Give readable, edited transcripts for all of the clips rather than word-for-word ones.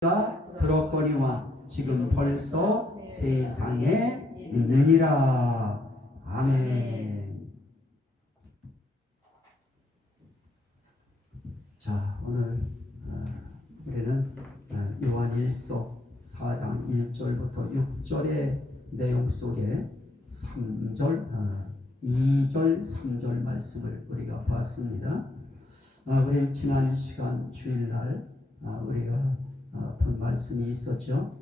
가 들었거니와 지금 벌써 세상에 있느니라. 아멘. 자, 오늘 우리는 요한일서 4장 1절부터 6절의 내용 속에 2절, 3절 말씀을 우리가 봤습니다. 우리 지난 시간 주일날 우리가 본 말씀이 있었죠.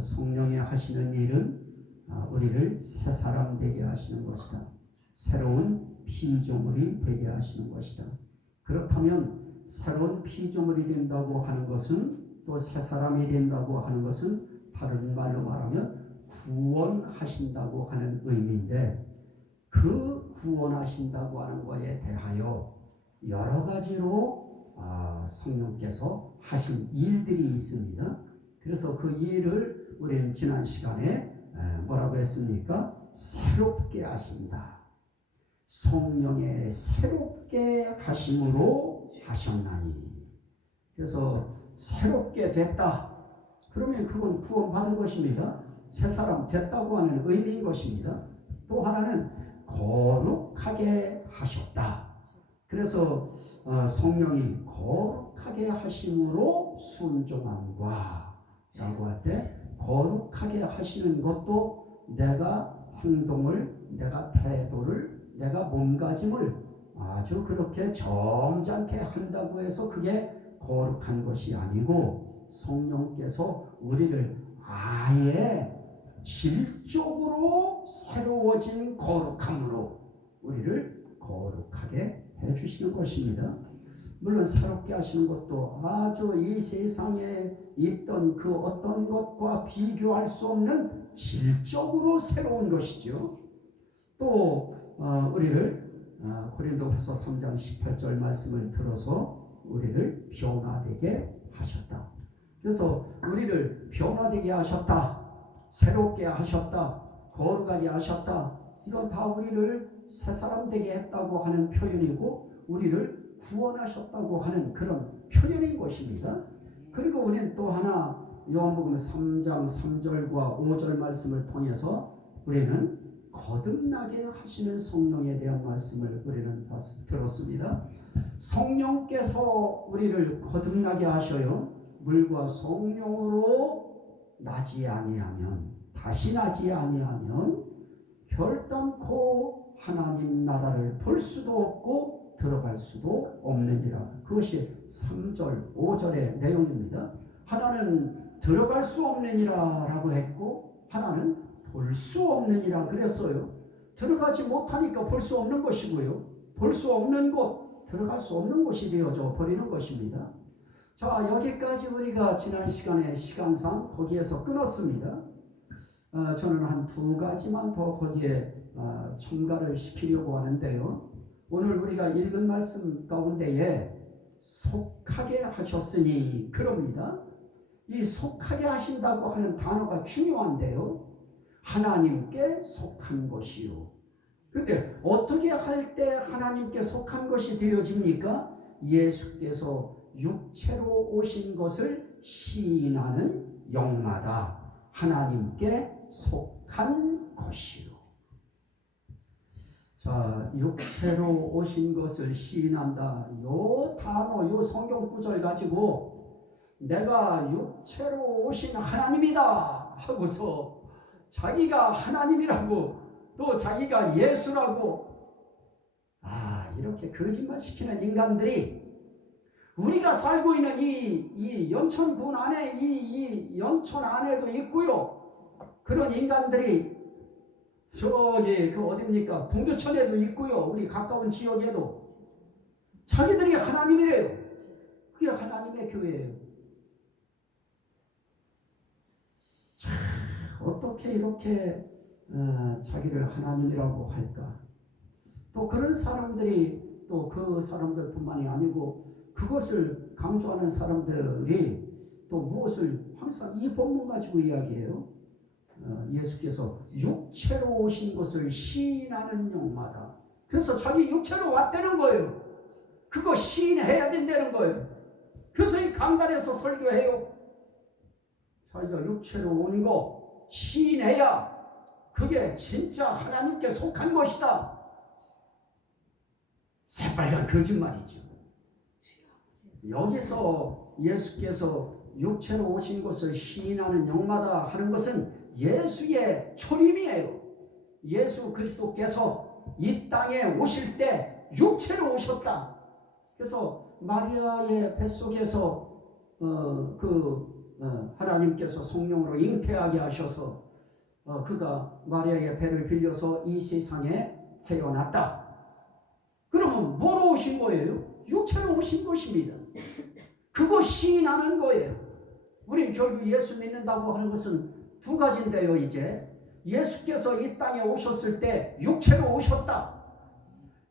성령이 하시는 일은 우리를 새 사람 되게 하시는 것이다. 새로운 피조물이 되게 하시는 것이다. 그렇다면 새로운 피조물이 된다고 하는 것은, 또 새 사람이 된다고 하는 것은 다른 말로 말하면 구원하신다고 하는 의미인데, 그 구원하신다고 하는 것에 대하여 여러 가지로 성령께서 하신 일들이 있습니다. 그래서 그 일을 우리는 지난 시간에 뭐라고 했습니까? 새롭게 하신다. 성령의 새롭게 하심으로 하셨나니. 그래서 새롭게 됐다. 그러면 그건 구원받은 것입니다. 새 사람 됐다고 하는 의미인 것입니다. 또 하나는 거룩하게 하셨다. 그래서 성령이 거룩하게 하심으로 순종함과 라고 할 때, 거룩하게 하시는 것도 내가 행동을, 내가 태도를, 내가 몸가짐을 아주 그렇게 점잖게 한다고 해서 그게 거룩한 것이 아니고, 성령께서 우리를 아예 질적으로 새로워진 거룩함으로 우리를 거룩하게 해주시는 것입니다. 물론 새롭게 하시는 것도 아주 이 세상에 있던 그 어떤 것과 비교할 수 없는 질적으로 새로운 것이죠. 또 우리를 고린도후서 3장 18절 말씀을 들어서 우리를 변화되게 하셨다. 그래서 우리를 변화되게 하셨다, 새롭게 하셨다, 거룩하게 하셨다. 이건 다 우리를 새 사람 되게 했다고 하는 표현이고, 우리를 구원하셨다고 하는 그런 표현인 것입니다. 그리고 우리는 또 하나 요한복음 3장 3절과 5절 말씀을 통해서 우리는 거듭나게 하시는 성령에 대한 말씀을 우리는 들었습니다. 성령께서 우리를 거듭나게 하셔요. 물과 성령으로 나지 아니하면, 다시 나지 아니하면 결단코 하나님 나라를 볼 수도 없고 들어갈 수도 없느니라. 그것이 3절, 5절의 내용입니다. 하나는 들어갈 수 없느니라 라고 했고, 하나는 볼 수 없느니라 그랬어요. 들어가지 못하니까 볼 수 없는 것이고요, 볼 수 없는 곳, 들어갈 수 없는 곳이 되어져 버리는 것입니다. 자, 여기까지 우리가 지난 시간에 시간상 거기에서 끊었습니다. 저는 한 두 가지만 더 거기에 첨가를 시키려고 하는데요. 오늘 우리가 읽은 말씀 가운데에 속하게 하셨으니, 그럽니다. 이 속하게 하신다고 하는 단어가 중요한데요. 하나님께 속한 것이요. 그런데 어떻게 할 때 하나님께 속한 것이 되어집니까? 예수께서 육체로 오신 것을 시인하는 영마다 하나님께 속한 것이요. 자, 육체로 오신 것을 시인한다. 요 단어, 요 성경 구절 가지고 내가 육체로 오신 하나님이다 하고서 자기가 하나님이라고, 또 자기가 예수라고, 이렇게 거짓말 시키는 인간들이 우리가 살고 있는 이 연천군 안에, 이 연천 안에도 있고요. 그런 인간들이 저기 어딥니까? 동두천에도 있고요. 우리 가까운 지역에도 자기들이 하나님이래요. 그게 하나님의 교회예요. 참, 어떻게 이렇게 자기를 하나님이라고 할까? 또 그런 사람들이, 또 그 사람들뿐만이 아니고 그것을 강조하는 사람들이 또 무엇을 항상 이 본문 가지고 이야기해요. 예수께서 육체로 오신 것을 시인하는 영마다. 그래서 자기 육체로 왔다는 거예요. 그거 시인해야 된다는 거예요. 그래서 이 강단에서 설교해요. 자기가 육체로 온 거 시인해야 그게 진짜 하나님께 속한 것이다. 새빨간 거짓말이죠. 여기서 예수께서 육체로 오신 것을 시인하는 영마다 하는 것은 예수의 초림이에요. 예수 그리스도께서 이 땅에 오실 때 육체로 오셨다. 그래서 마리아의 뱃속에서 하나님께서 성령으로 잉태하게 하셔서 그가 마리아의 배를 빌려서 이 세상에 태어났다. 그러면 뭐로 오신 거예요? 육체로 오신 것입니다. 그거 시인하는 거예요. 우리 결국 예수 믿는다고 하는 것은 두 가지인데요. 이제 예수께서 이 땅에 오셨을 때 육체로 오셨다.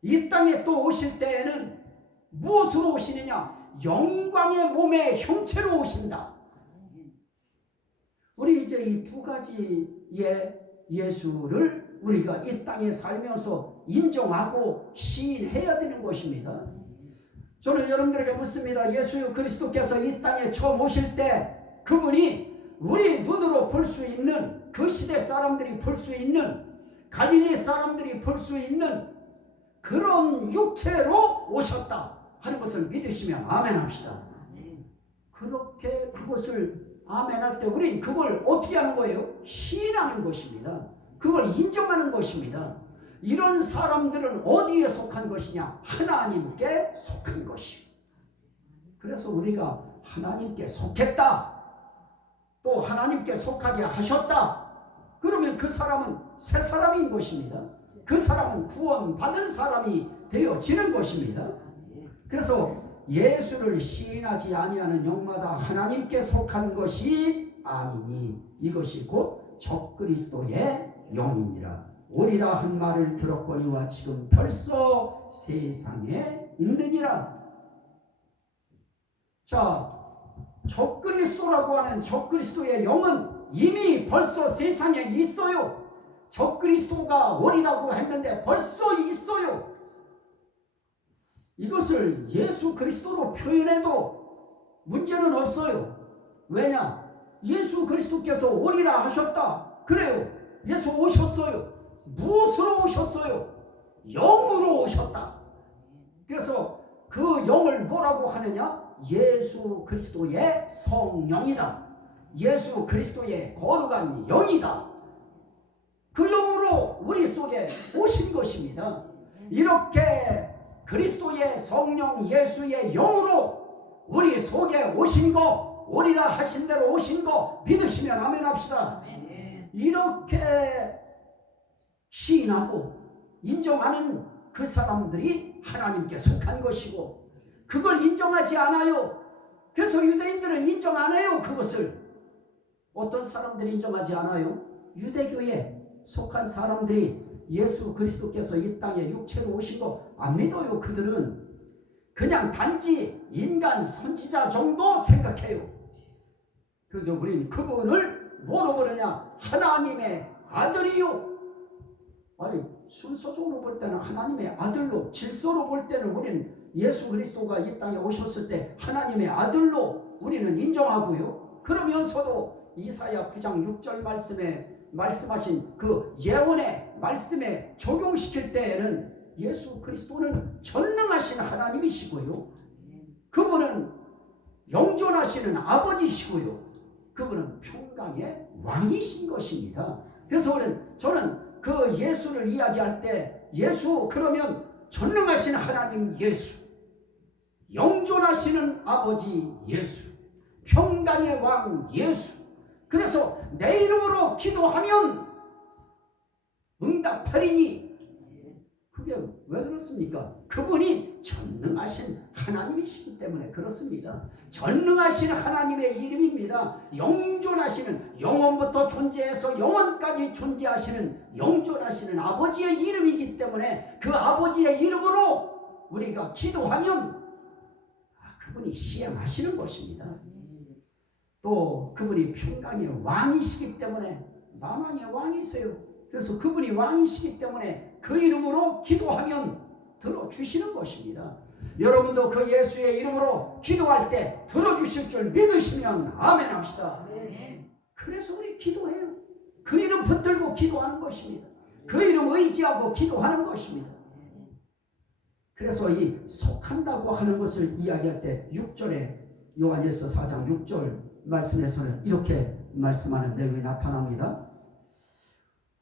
이 땅에 또 오실 때에는 무엇으로 오시느냐? 영광의 몸의 형체로 오신다. 우리 이제 이 두 가지의 예수를 우리가 이 땅에 살면서 인정하고 시인해야 되는 것입니다. 저는 여러분들에게 묻습니다. 예수 그리스도께서 이 땅에 처음 오실 때 그분이 우리 눈으로 볼 수 있는, 그 시대 사람들이 볼 수 있는, 갈릴리 사람들이 볼 수 있는 그런 육체로 오셨다 하는 것을 믿으시면 아멘 합시다. 그렇게 그것을 아멘할 때 우린 그걸 어떻게 하는 거예요? 시인하는 것입니다. 그걸 인정하는 것입니다. 이런 사람들은 어디에 속한 것이냐? 하나님께 속한 것이요. 그래서 우리가 하나님께 속했다, 또 하나님께 속하게 하셨다. 그러면 그 사람은 새 사람인 것입니다. 그 사람은 구원받은 사람이 되어지는 것입니다. 그래서 예수를 시인하지 아니하는 영마다 하나님께 속한 것이 아니니 이것이 곧 적그리스도의 영이니라. 오리라 한 말을 들었거니와 지금 벌써 세상에 있느니라. 자, 적그리스도라고 하는 적그리스도의 영은 이미 벌써 세상에 있어요. 적그리스도가 오리라고 했는데 벌써 있어요. 이것을 예수 그리스도로 표현해도 문제는 없어요. 왜냐? 예수 그리스도께서 오리라 하셨다. 그래요. 예수 오셨어요. 무엇으로 오셨어요? 영으로 오셨다. 그래서 그 영을 뭐라고 하느냐? 예수 그리스도의 성령이다. 예수 그리스도의 거룩한 영이다. 그 영으로 우리 속에 오신 것입니다. 이렇게 그리스도의 성령 예수의 영으로 우리 속에 오신 거, 오리라 하신 대로 오신 거 믿으시면 아멘 합시다. 이렇게 시인하고 인정하는 그 사람들이 하나님께 속한 것이고, 그걸 인정하지 않아요. 그래서 유대인들은 인정 안 해요. 그것을 어떤 사람들이 인정하지 않아요? 유대교에 속한 사람들이 예수 그리스도께서 이 땅에 육체로 오신 거 안 믿어요. 그들은 그냥 단지 인간 선지자 정도 생각해요. 그런데 우리는 그분을 뭐로 보느냐? 하나님의 아들이요. 아니, 순서적으로 볼 때는 하나님의 아들로, 질서로 볼 때는 우리는 예수 그리스도가 이 땅에 오셨을 때 하나님의 아들로 우리는 인정하고요. 그러면서도 이사야 9장 6절 말씀에 말씀하신 그 예언의 말씀에 적용시킬 때에는 예수 그리스도는 전능하신 하나님이시고요. 그분은 영존하시는 아버지시고요. 그분은 평강의 왕이신 것입니다. 그래서 저는 그 예수를 이야기할 때 예수 그러면 전능하신 하나님 예수, 영존하시는 아버지 예수, 평강의 왕 예수. 그래서 내 이름으로 기도하면 응답하리니, 그게 왜 그렇습니까? 그분이 전능하신 하나님이시기 때문에 그렇습니다. 전능하신 하나님의 이름입니다. 영존하시는, 영원부터 존재해서 영원까지 존재하시는 영존하시는 아버지의 이름이기 때문에 그 아버지의 이름으로 우리가 기도하면 그분이 시행하시는 것입니다. 또 그분이 평강의 왕이시기 때문에, 만왕의 왕이세요. 그래서 그분이 왕이시기 때문에 그 이름으로 기도하면 들어주시는 것입니다. 여러분도 그 예수의 이름으로 기도할 때 들어주실 줄 믿으시면 아멘 합시다. 그래서 우리 기도해요. 그 이름 붙들고 기도하는 것입니다. 그 이름 의지하고 기도하는 것입니다. 그래서 이 속한다고 하는 것을 이야기할 때 6절에 요한일서 4장 6절 말씀에서는 이렇게 말씀하는 내용이 나타납니다.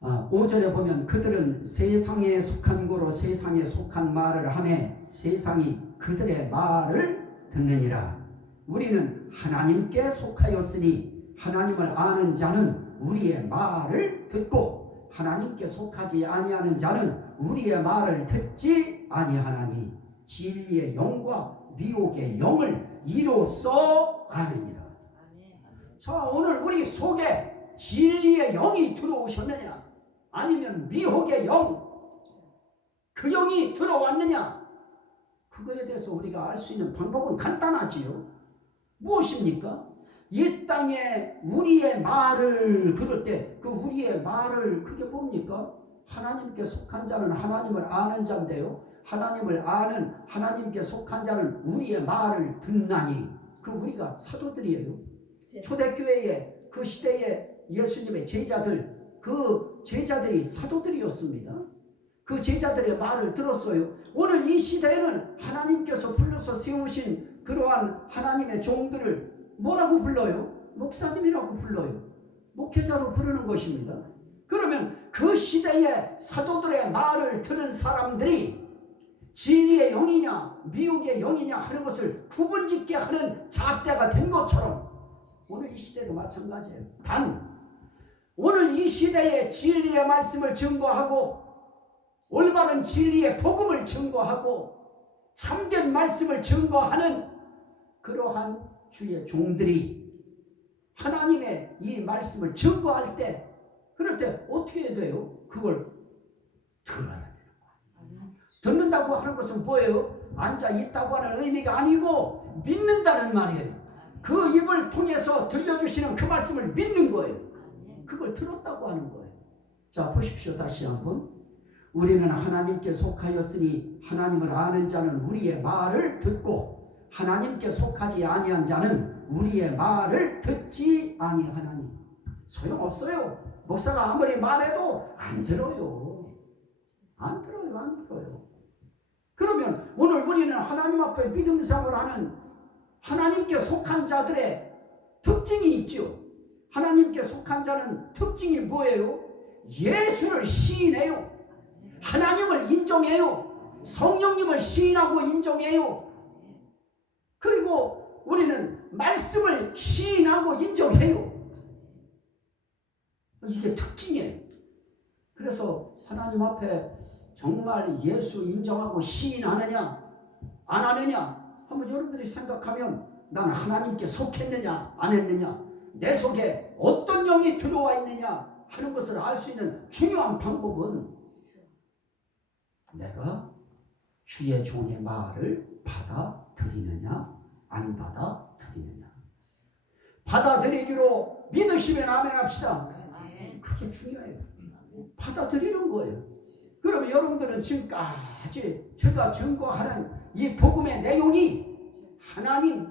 5절에 보면 그들은 세상에 속한 거로 세상에 속한 말을 하며 세상이 그들의 말을 듣느니라. 우리는 하나님께 속하였으니 하나님을 아는 자는 우리의 말을 듣고 하나님께 속하지 아니하는 자는 우리의 말을 듣지 아니하나니 진리의 영과 미혹의 영을 이로써 아느니라. 자, 오늘 우리 속에 진리의 영이 들어오셨느냐 아니면 미혹의 영, 그 영이 들어왔느냐, 그거에 대해서 우리가 알 수 있는 방법은 간단하지요. 무엇입니까? 이 땅에 우리의 말을 그럴 때 그 우리의 말을 그게 뭡니까? 하나님께 속한 자는 하나님을 아는 자인데요, 하나님을 아는 하나님께 속한 자는 우리의 말을 듣나니, 그 우리가 사도들이에요. 초대교회의 그 시대의 예수님의 제자들, 그 제자들이 사도들이었습니다. 그 제자들의 말을 들었어요. 오늘 이 시대에는 하나님께서 불러서 세우신 그러한 하나님의 종들을 뭐라고 불러요? 목사님이라고 불러요. 목회자로 부르는 것입니다. 그러면 그 시대의 사도들의 말을 들은 사람들이 진리의 영이냐 미혹의 영이냐 하는 것을 구분짓게 하는 잣대가 된 것처럼 오늘 이 시대도 마찬가지예요. 단 오늘 이 시대에 진리의 말씀을 증거하고 올바른 진리의 복음을 증거하고 참된 말씀을 증거하는 그러한 주의 종들이 하나님의 이 말씀을 증거할 때, 그럴 때 어떻게 해야 돼요? 그걸 들어야 되는 거예요. 듣는다고 하는 것은 뭐예요? 앉아 있다고 하는 의미가 아니고 믿는다는 말이에요. 그 입을 통해서 들려주시는 그 말씀을 믿는 거예요. 그걸 들었다고 하는 거예요. 자, 보십시오. 다시 한번. 우리는 하나님께 속하였으니 하나님을 아는 자는 우리의 말을 듣고 하나님께 속하지 아니한 자는 우리의 말을 듣지 아니하나니. 소용없어요. 목사가 아무리 말해도 안 들어요. 안 들어요. 안 들어요. 그러면 오늘 우리는 하나님 앞에 믿음 생활하는 하나님께 속한 자들의 특징이 있죠. 하나님께 속한 자는 특징이 뭐예요? 예수를 시인해요. 하나님을 인정해요. 성령님을 시인하고 인정해요. 그리고 우리는 말씀을 시인하고 인정해요. 이게 특징이에요. 그래서 하나님 앞에 정말 예수 인정하고 시인하느냐 안 하느냐 한번 여러분들이 생각하면 난 하나님께 속했느냐 안 했느냐, 내 속에 어떤 영이 들어와 있느냐 하는 것을 알 수 있는 중요한 방법은 내가 주의 종의 말을 받아들이느냐 안 받아들이느냐. 받아들이기로 믿으시면 아멘 합시다. 그게 중요해요. 받아들이는 거예요. 그러면 여러분들은 지금까지 제가 증거하는 이 복음의 내용이 하나님,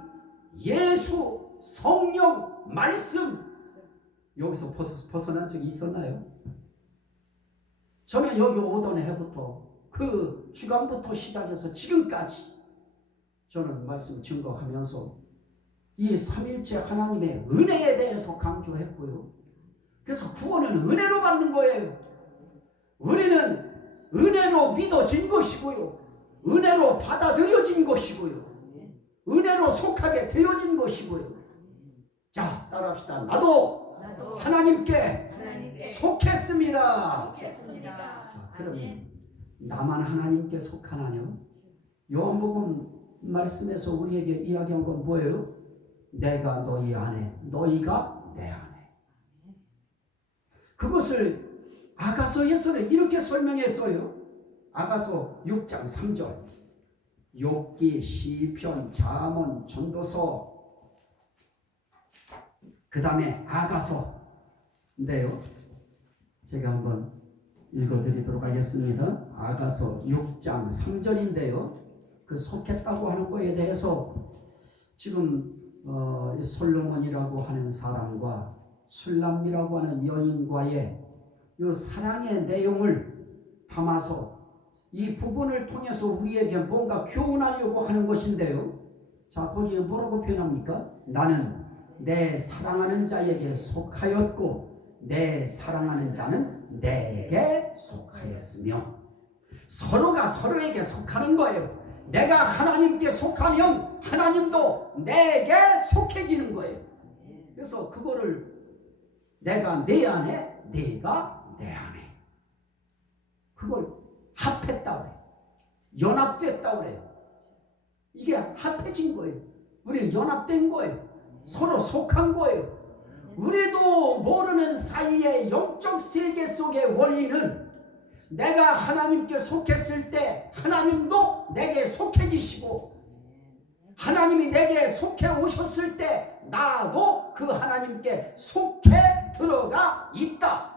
예수, 성령, 말씀, 여기서 벗어난 적이 있었나요? 저는 여기 오던 해부터 그 주간부터 시작해서 지금까지 저는 말씀 증거하면서 이 삼일째 하나님의 은혜에 대해서 강조했고요. 그래서 구원은 은혜로 받는 거예요. 우리는 은혜로 믿어진 것이고요. 은혜로 받아들여진 것이고요. 은혜로 속하게 되어진 것이고요. 자, 따라합시다. 나도 하나님께 속했습니다. 자, 그러면 나만 하나님께 속하나요? 요한복음 말씀에서 우리에게 이야기한 건 뭐예요? 내가 너희 안에, 너희가 내 안에. 그것을 아가서에서는 이렇게 설명했어요. 아가서 6장 3절. 욥기, 시편, 잠언, 전도서, 그 다음에 아가서인데요. 제가 한번 읽어드리도록 하겠습니다. 아가서 6장 3절인데요. 그 그 속했다고 하는 거에 대해서 지금 솔로몬이라고 하는 사람과 술람이라고 하는 여인과의 이 사랑의 내용을 담아서 이 부분을 통해서 우리에게 뭔가 교훈하려고 하는 것인데요. 자, 거기에 뭐라고 표현합니까? 나는 내 사랑하는 자에게 속하였고 내 사랑하는 자는 내게 속하였으며, 서로가 서로에게 속하는 거예요. 내가 하나님께 속하면 하나님도 내게 속해지는 거예요. 그래서 그거를 내가 내 안에, 내가 내 안에, 그걸 합했다 그래요. 연합됐다 그래요. 이게 합해진 거예요. 우리 연합된 거예요. 서로 속한 거예요. 우리도 모르는 사이에 영적 세계 속의 원리는 내가 하나님께 속했을 때 하나님도 내게 속해지시고, 하나님이 내게 속해 오셨을 때 나도 그 하나님께 속해 들어가 있다.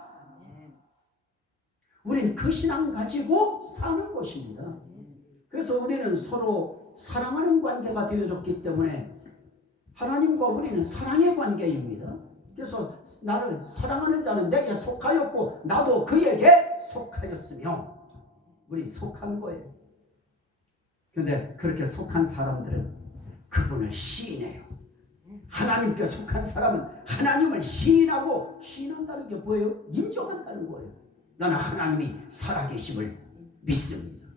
우린 그 신앙 가지고 사는 것입니다. 그래서 우리는 서로 사랑하는 관계가 되어졌기 때문에 하나님과 우리는 사랑의 관계입니다. 그래서 나를 사랑하는 자는 내게 속하였고 나도 그에게 속하였으며, 우리 속한 거예요. 그런데 그렇게 속한 사람들은 그분을 시인해요. 하나님께 속한 사람은 하나님을 시인하고, 시인한다는 게 뭐예요? 인정한다는 거예요. 나는 하나님이 살아계심을 믿습니다.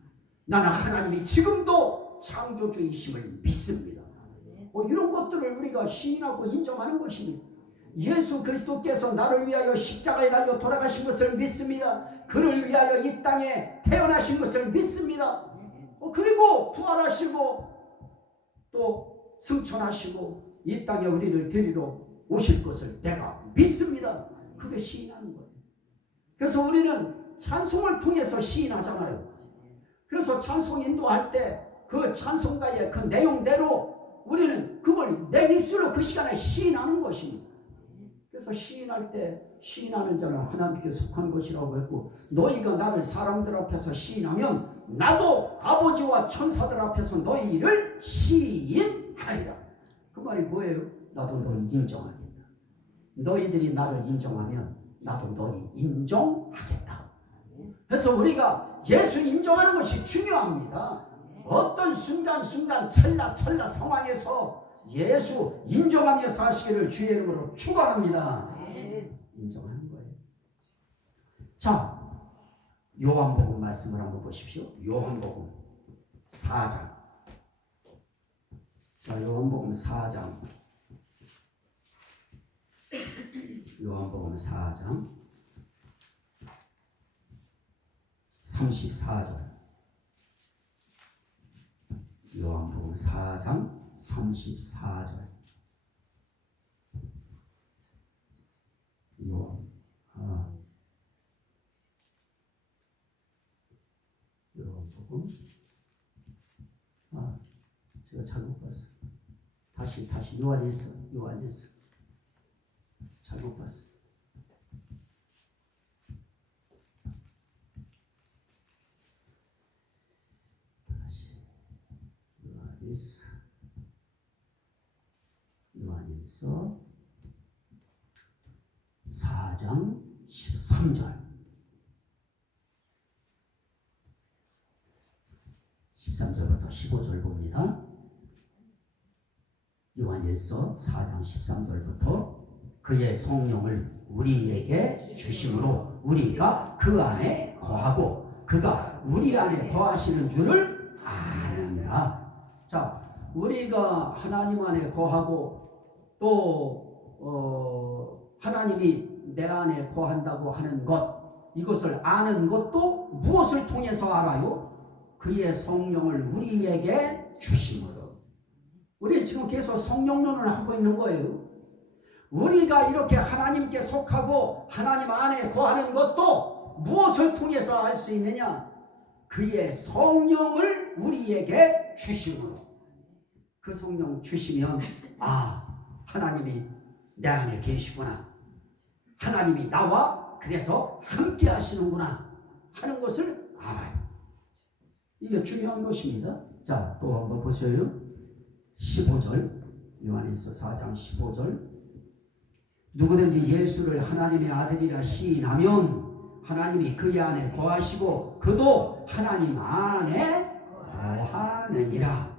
나는 하나님이 지금도 창조주이심을 믿습니다. 이런 것들을 우리가 시인하고 인정하는 것입니다. 예수 그리스도께서 나를 위하여 십자가에 달려 돌아가신 것을 믿습니다. 그를 위하여 이 땅에 태어나신 것을 믿습니다. 그리고 부활하시고 또 승천하시고 이 땅에 우리를 데리러 오실 것을 내가 믿습니다. 그게 시인하는 거예요. 그래서 우리는 찬송을 통해서 시인하잖아요. 그래서 찬송 인도할 때 그 찬송가의 그 내용대로 우리는 그걸 내 입술로 그 시간에 시인하는 것입니다. 그래서 시인할 때 시인하는 자는 하나님께 속한 것이라고 했고, 너희가 나를 사람들 앞에서 시인하면 나도 아버지와 천사들 앞에서 너희를 시인하리라. 그 말이 뭐예요? 나도 너희 인정하겠다. 너희들이 나를 인정하면 나도 너희 인정하겠다. 그래서 우리가 예수 인정하는 것이 중요합니다. 어떤 순간순간 찰나찰나 상황에서 예수 인정하며 사시기를 주의 이름으로 축원합니다. 인정하는 거예요. 자, 요한복음 말씀을 한번 보십시오. 요한복음 4장. 자, 요한복음 4장. 요한복음 4장 34절. 요한복음 4장 34절. 요한복음 제가 잘못 봤어. 다시 요한일서 잘못 봤어. 요한일서 4장 13절. 13절부터 15절 봅니다. 요한일서 4장 13절부터 그의 성령을 우리에게 주심으로 우리가 그 안에 거하고 그가 우리 안에 거하시는 줄을 아느니라. 자, 우리가 하나님 안에 거하고 또 하나님이 내 안에 거한다고 하는 것, 이것을 아는 것도 무엇을 통해서 알아요? 그의 성령을 우리에게 주심으로. 우리 지금 계속 성령론을 하고 있는 거예요. 우리가 이렇게 하나님께 속하고 하나님 안에 거하는 것도 무엇을 통해서 알 수 있느냐? 그의 성령을 우리에게 주심으로. 그 성령 주시면 하나님이 내 안에 계시구나, 하나님이 나와 그래서 함께 하시는구나 하는 것을 알아요. 이게 중요한 것입니다. 자, 또 한번 보세요. 15절, 요한일서 4장 15절. 누구든지 예수를 하나님의 아들이라 시인하면 하나님이 그의 안에 거하시고 그도 하나님 안에 거하느니라.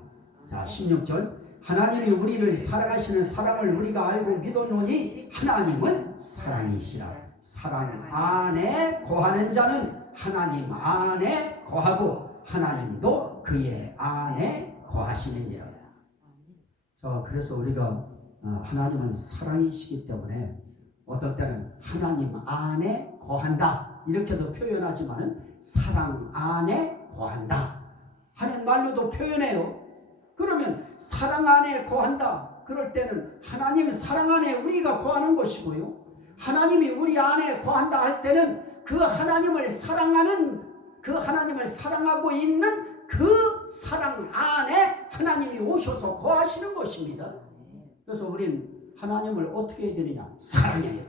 자, 16절. 하나님이 우리를 사랑하시는 사랑을 우리가 알고 믿었노니 하나님은 사랑이시라. 사랑 안에 거하는 자는 하나님 안에 거하고 하나님도 그의 안에 거하시느니라. 자, 그래서 우리가 하나님은 사랑이시기 때문에 어떨 때는 하나님 안에 거한다 이렇게도 표현하지만 사랑 안에 거한다 하는 말로도 표현해요. 그러면 사랑 안에 거한다 그럴 때는 하나님 사랑 안에 우리가 거하는 것이고요, 하나님이 우리 안에 거한다 할 때는 그 하나님을 사랑하는, 그 하나님을 사랑하고 있는 그 사랑 안에 하나님이 오셔서 거하시는 것입니다. 그래서 우린 하나님을 어떻게 해야 되느냐? 사랑해야 돼요.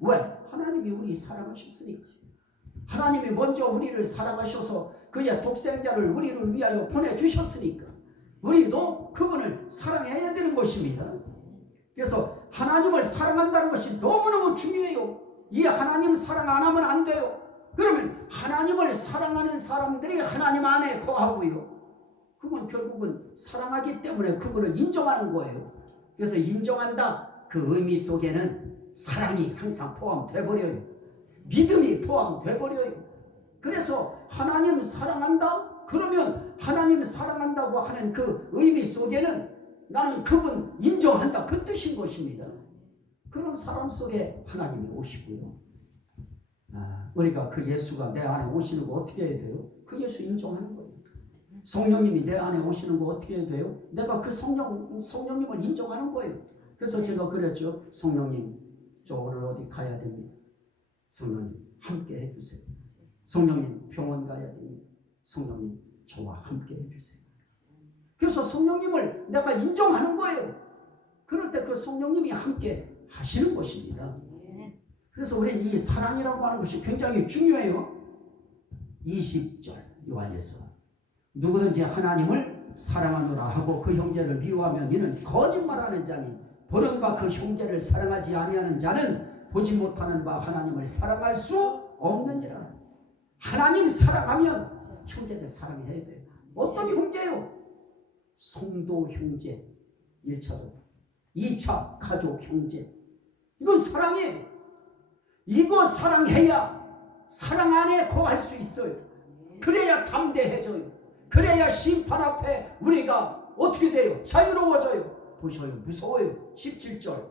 왜? 하나님이 우리 사랑하셨으니까. 하나님이 먼저 우리를 사랑하셔서 그의 독생자를 우리를 위하여 보내주셨으니까 우리도 그분을 사랑해야 되는 것입니다. 그래서 하나님을 사랑한다는 것이 너무너무 중요해요. 이 하나님 사랑 안 하면 안 돼요. 그러면 하나님을 사랑하는 사람들이 하나님 안에 거하고요, 그건 결국은 사랑하기 때문에 그분을 인정하는 거예요. 그래서 인정한다 그 의미 속에는 사랑이 항상 포함돼 버려요. 믿음이 포함돼 버려요. 그래서 하나님 사랑한다 그러면 하나님 사랑한다고 하는 그 의미 속에는 나는 그분 인정한다 그 뜻인 것입니다. 그런 사람 속에 하나님이 오시고요, 우리가 그 예수가 내 안에 오시는 거 어떻게 해야 돼요? 그 예수 인정하는 거예요. 성령님이 내 안에 오시는 거 어떻게 해야 돼요? 내가 그 성령님을 인정하는 거예요. 그래서 제가 그랬죠. 성령님, 저 오늘 어디 가야 됩니다. 성령님 함께 해주세요. 성령님 병원 가야 됩니다. 성령님 저와 함께 해주세요. 그래서 성령님을 내가 인정하는 거예요. 그럴 때 그 성령님이 함께 하시는 것입니다. 그래서 우리는 이 사랑이라고 하는 것이 굉장히 중요해요. 20절 요한일서. 누구든지 하나님을 사랑하노라 하고 그 형제를 미워하면 이는 거짓말하는 자니 보는 바 그 형제를 사랑하지 아니하는 자는 보지 못하는 바 하나님을 사랑할 수 없느니라. 하나님 사랑하면 형제를 사랑해야 돼요. 어떤 형제요? 성도 형제 1차도, 2차 가족 형제. 이건 사랑이에요. 이거 사랑해야 사랑 안에 거할 수 있어요. 그래야 담대해져요. 그래야 심판 앞에 우리가 어떻게 돼요? 자유로워져요. 보셔요. 무서워요. 17절.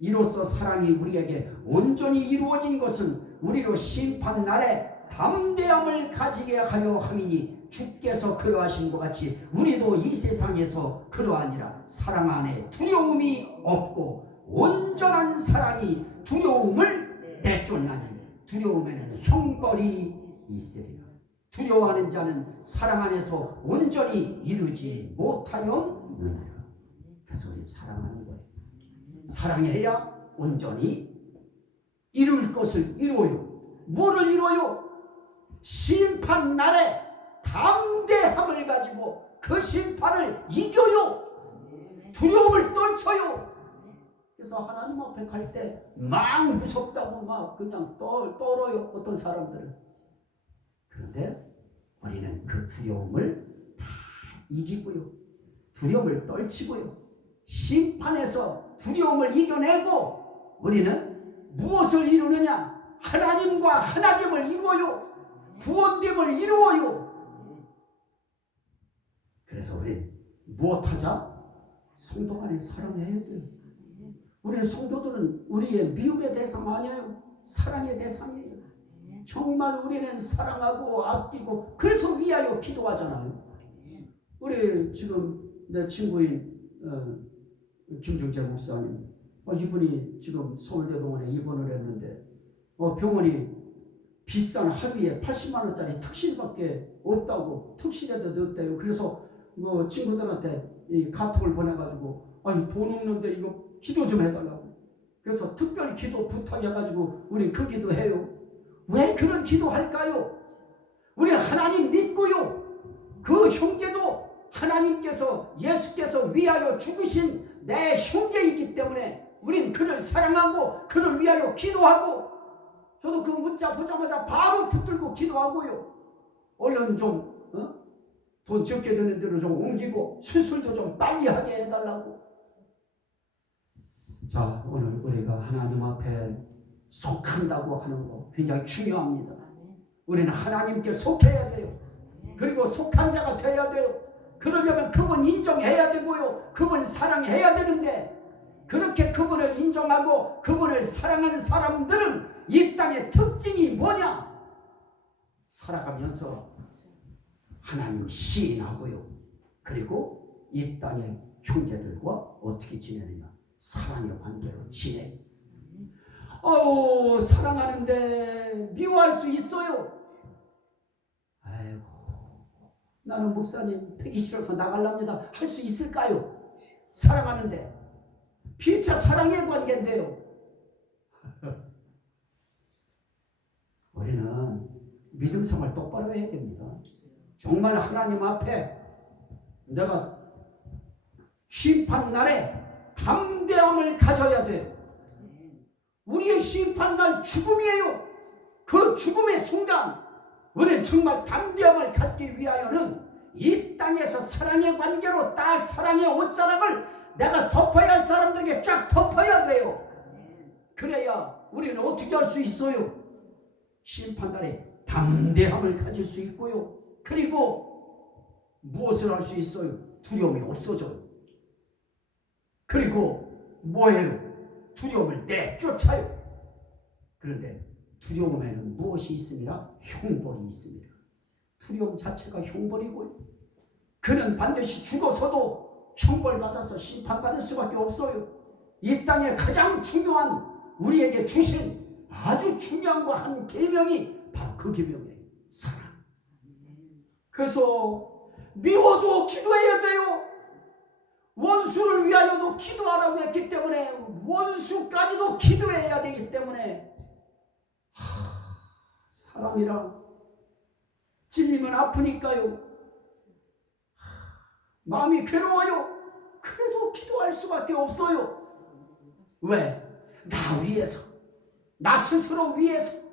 이로써 사랑이 우리에게 온전히 이루어진 것은 우리로 심판 날에 담대함을 가지게 하려 함이니 주께서 그러하신 것 같이 우리도 이 세상에서 그러하니라. 사랑 안에 두려움이 없고 온전한 사랑이 두려움을 내쫓나니 두려움에는 형벌이 있으리라. 두려워하는 자는 사랑 안에서 온전히 이루지 못하였느니라. 그래서 우리 사랑하는 거예요. 사랑해야 온전히 이룰 것을 이루어요. 뭐를 이루어요? 심판 날에 담대함을 가지고 그 심판을 이겨요. 두려움을 떨쳐요. 그래서 하나님 앞에 갈 때 막 무섭다고 막 그냥 떨어요. 어떤 사람들은. 그런데 우리는 그 두려움을 다 이기고요, 두려움을 떨치고요, 심판에서 두려움을 이겨내고 우리는 무엇을 이루느냐? 하나님과 하나됨을 이루어요. 구원됨을 이루어요. 그래서 우리 무엇하자? 성도 안에 사랑해야 돼요. 우리 성도들은 우리의 미움의 대상 아니에요. 사랑의 대상이에요. 정말 우리는 사랑하고 아끼고 그래서 위하여 기도하잖아요. 우리 지금 내 친구인 김중재 목사님, 이분이 지금 서울대병원에 입원을 했는데 병원이 비싼 하루에 80만 원짜리 특실밖에 없다고 특실에도 넣었대요. 그래서 친구들한테 이 카톡을 보내가지고 돈 없는데 이거 기도 좀 해달라고. 그래서 특별 기도 부탁해가지고 우리 그 기도해요. 왜 그런 기도할까요? 우리 하나님 믿고요, 그 형제도 하나님께서 예수께서 위하여 죽으신 내 형제이기 때문에 우린 그를 사랑하고 그를 위하여 기도하고, 저도 그 문자 보자마자 바로 붙들고 기도하고요. 얼른 좀 돈 적게 드는 대로 좀 옮기고 수술도 좀 빨리 하게 해달라고. 자, 오늘 우리가 하나님 앞에 속한다고 하는 거 굉장히 중요합니다. 우리는 하나님께 속해야 돼요. 그리고 속한 자가 되어야 돼요. 그러려면 그분 인정해야 되고요, 그분 사랑해야 되는데, 그렇게 그분을 인정하고 그분을 사랑하는 사람들은 이 땅의 특징이 뭐냐? 살아가면서 하나님 시인하고요, 그리고 이 땅의 형제들과 어떻게 지내느냐? 사랑의 관계로 지내. 사랑하는데 미워할 수 있어요. 아이고, 나는 목사님 뵈기 싫어서 나가랍니다. 할 수 있을까요? 사랑하는데. 피차 사랑의 관계인데요. 우리는 믿음 생활 똑바로 해야 됩니다. 정말 하나님 앞에 내가 심판날에 담대함을 가져야 돼요. 우리의 심판날 죽음이에요. 그 죽음의 순간 우리는 정말 담대함을 갖기 위하여는 이 땅에서 사랑의 관계로 딱 사랑의 옷자락을 내가 덮어야 할 사람들에게 쫙 덮어야 돼요. 그래야 우리는 어떻게 할 수 있어요? 심판날에 담대함을 가질 수 있고요, 그리고 무엇을 할 수 있어요? 두려움이 없어져요. 그리고 뭐예요? 두려움을 내쫓아요. 그런데 두려움에는 무엇이 있습니다? 형벌이 있습니다. 두려움 자체가 형벌이고요, 그는 반드시 죽어서도 형벌받아서 심판받을 수밖에 없어요. 이 땅에 가장 중요한 우리에게 주신 아주 중요한 거 한 계명이 바로 그 계명이에요. 사랑. 그래서 미워도 기도해야 돼요. 원수를 위하여도 기도하라고 했기 때문에 원수까지도 기도해야 되기 때문에 사람이라 찔리면 아프니까요, 마음이 괴로워요. 그래도 기도할 수밖에 없어요. 왜? 나 위해서, 나 스스로 위해서.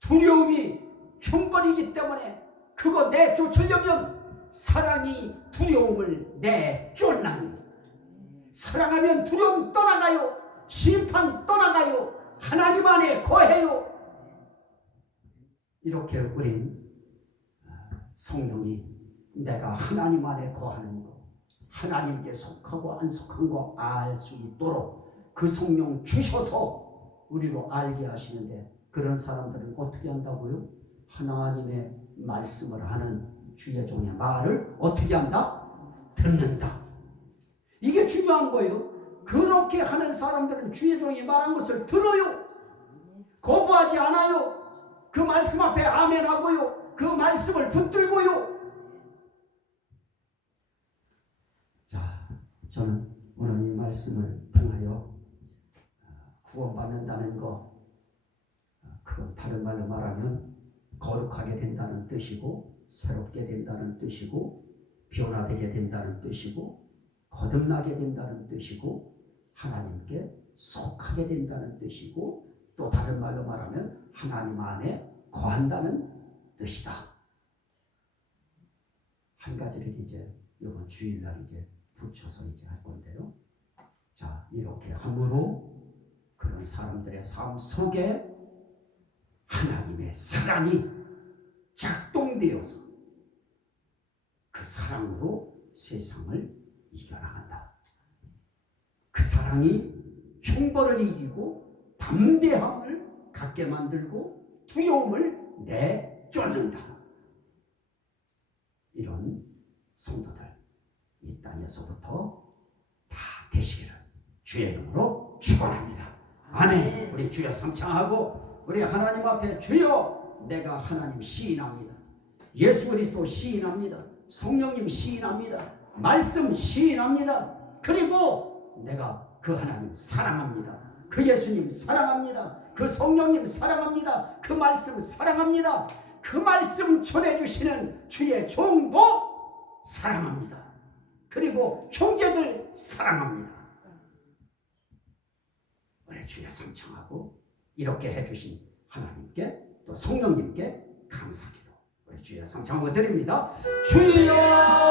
두려움이 형벌이기 때문에 그거 내쫓으려면 사랑이 두려움을 내쫓나니, 사랑하면 두려움 떠나가요, 심판 떠나가요, 하나님 안에 거해요. 이렇게 우린 성령이 내가 하나님 안에 거하는 거, 하나님께 속하고 안 속한 거 알 수 있도록 그 성령 주셔서 우리로 알게 하시는데, 그런 사람들은 어떻게 한다고요? 하나님의 말씀을 하는 주의 종의 말을 어떻게 한다? 듣는다. 이게 중요한 거예요. 그렇게 하는 사람들은 주의 종이 말한 것을 들어요. 거부하지 않아요. 그 말씀 앞에 아멘 하고요, 그 말씀을 붙들고요. 자, 저는 오늘 이 말씀을 통하여 구원받는다는 거, 그건 다른 말로 말하면 거룩하게 된다는 뜻이고, 새롭게 된다는 뜻이고, 변화되게 된다는 뜻이고, 거듭나게 된다는 뜻이고, 하나님께 속하게 된다는 뜻이고, 또 다른 말로 말하면 하나님 안에 거한다는 뜻이다. 한 가지를 이제 이번 주일날 이제 붙여서 이제 할 건데요. 자, 이렇게 함으로 그런 사람들의 삶 속에 하나님의 사랑이 작동되어서 그 사랑으로 세상을 이겨나간다. 그 사랑이 형벌을 이기고 담대함을 갖게 만들고 두려움을 내쫓는다. 이런 성도들 이 땅에서부터 다 되시기를 주의 이름으로 축원합니다. 아멘. 우리 주여 삼창하고 우리 하나님 앞에 주여 내가 하나님 시인합니다. 예수 그리스도 시인합니다. 성령님 시인합니다. 말씀 시인합니다. 그리고 내가 그 하나님 사랑합니다. 그 예수님 사랑합니다. 그 성령님 사랑합니다. 그 말씀 사랑합니다. 그 말씀 전해주시는 주의 종도 사랑합니다. 그리고 형제들 사랑합니다. 우리 주여 삼창하고 이렇게 해주신 하나님께 또 성령님께 감사기도 우리 주여 삼창하고 드립니다. 주여